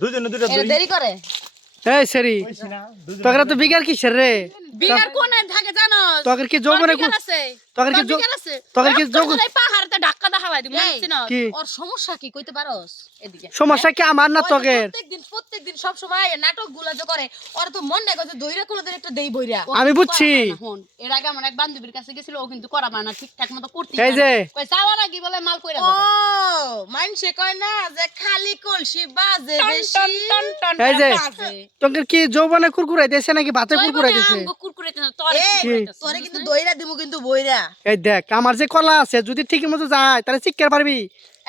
দুজনে দুটো দেরি করে এই সেরি তোরা তো বিগার কিসের রে বিগার কোন থাকে জানো তোদের কি যৌবনে তোদের কি তোদের কি যৌবন পাহাড়তে ধাক্কা দেখালাই দিই মনে না কি ওর সমস্যা কি কইতে পারোস এদিকে সমস্যা কি আমার না তোদের প্রত্যেকদিন সব সময় নাটক গুলা যে করে ওর তো মন নাই যে দইরা কোনদিন একটা দেই বইরা আমি বুঝছি এর আগে আমার এক বান্ধবীর কাছে গেছিল ও কিন্তু করা পারে না ঠিকঠাক মতো করতে এই যে কই চাওয়া নাকি বলে মাল কইরা ও মানসে কয় না যে খালি কলসি বাজে বেশি এই যে তোদের কি যৌবনে কুরকুরাই দেছে নাকি ভাতে কুরকুরাই দেছে কুরকুরাইতে না তোরে কিন্তু দইরা দিমু কিন্তু বইরা এই দেখ আমার যে কলা আছে যদি ঠিক মতো যায় তাহলে শিক্ষার পারবি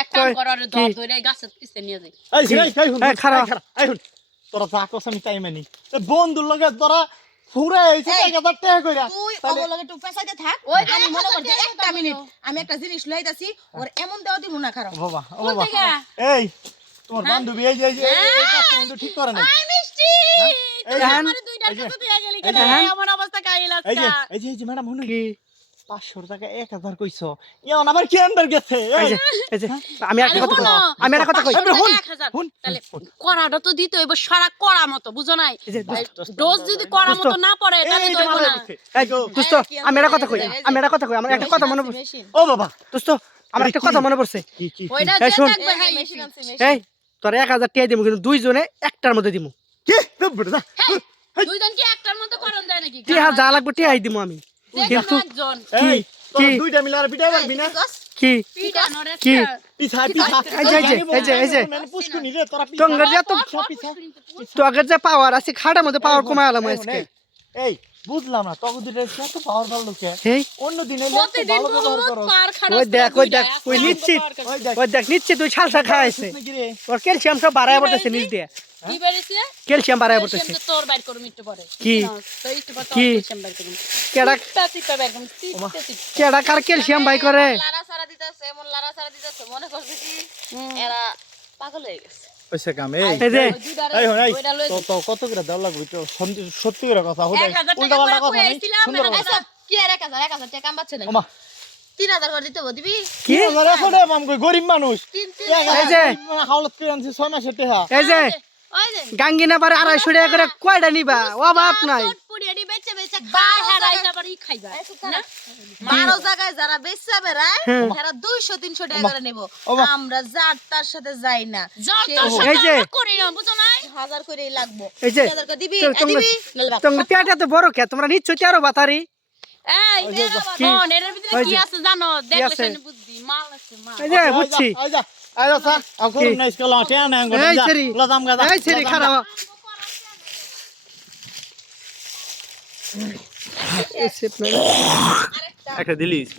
এক কাম কর আরে ধরে গাছের পিছে নিয়ে যাই এই খারাপ এই শুন তোরা যা কস আমি তাই মানি বন্ধুর লগে তোরা পুরো এইছে 1000 টাকা কইরা তুই ওগুলোকে একটু পেছাইতে থাক আমি মনে করছি একটা মিনিট আমি একটা জিনিস লইতাছি ওর এমন দেওয়া দিমু না খারাপ বাবা ও বাবা এই তোমার বান্ধবী এই যে এই কাজটা কিন্তু ঠিক করে নাই আই মিষ্টি আমার দুইটা কত দিয়া গেলি কেন আমার অবস্থা কাইল আজকে এই যে ম্যাডাম শুনুন কি 500 টাকা 1000 কইছো ইয়ান আবার কি আন্ডার গেছে এই যে আমি একটা কথা কই শুন তাহলে কড়াটা তো দিতে হইব সারা কড়া মতো বুঝো নাই ডোজ যদি কড়া মতো না পড়ে তাহলে তো হইব না এই দোস্ত আমি একটা কথা কই আমার একটা কথা মনে পড়ছে ও বাবা দোস্ত আমার একটা কথা মনে পড়ছে কি ওইটা এই শুন মেশিন আনছি এই তোর 1000 টাকা দিমু কিন্তু দুইজনে একটার মধ্যে দিমু কি দবড় যা দুইজন কি একটার মতো করন যায় নাকি টিহা যা লাগবে টিহাই দিমু আমি কিন্তু একজন এই তোরা দুইটা মিলে আর পিটাই পারবি না কি পিটা নরে কি পিছা এই যে মানে পুষ্কুনি রে তোরা টঙ্গের যা তো তোগের যে পাওয়ার আছে খাড়ার মধ্যে পাওয়ার কমায় আলাম আজকে এই বুঝলাম না তখন দুটো এত পাওয়ারফুল লোকে এই অন্য দিনে ভালো ব্যবহার করো ওই দেখ ওই নিশ্চিত তুই ছালসা খাইছে ওর ক্যালসিয়াম সব বাড়ায় পড়তেছে নিচ দিয়ে কি বেরিয়েছে ক্যালসিয়াম বাড়ায় পড়তেছে তোর বাইর করুম একটু পরে কি তো একটু পরে কি ক্যালসিয়াম বাইর করুম কেডা চিপা বাইর করুম কেডা কার ক্যালসিয়াম বাই করে লারা সারা দিতেছে এমন লারা সারা দিতেছে মনে করছে কি এরা পাগল হয়ে গেছে পয়সা কাম এই যে এই হই তো কত করে দাও লাগবে তো সত্যি করে কথা হলো উল্টা পাল্টা কথা নাই আচ্ছা কি আর 1000 টাকা কাম পাচ্ছে না ওমা 3000 করে দিতে দিবি কি করে করে মাম কই গরিব মানুষ এই যে হাওলত করে আনছি 6 মাসের টাকা এই যে ওই যে গাঙ্গিনা পারে 250 টাকা করে কয়টা নিবা অভাব নাই পুড়িয়াডি বেচে বেচে হারাইতা পারি খাইবা না মারো জায়গায় যারা বেচা বেরায় তারা 200 300 টাকা করে নেব আমরা যার তার সাথে যাই না এই যে করি না বুঝো না 1000 করেই লাগবে এই যে 3000 করে দিবি তুমি পেটে তো বড় কে তোমরা নিচ্ছ কি আরো বাতারি এই বোন এর ভিতরে কি আছে জানো দেখলে শুনে বুঝবি মাল আছে মাল এই যে বুঝছি আইলো স্যার আকরুম না স্কুল আটে না গো এই সেরি লাজাম গাদা এই সেরি খারাপ একটা দিলিস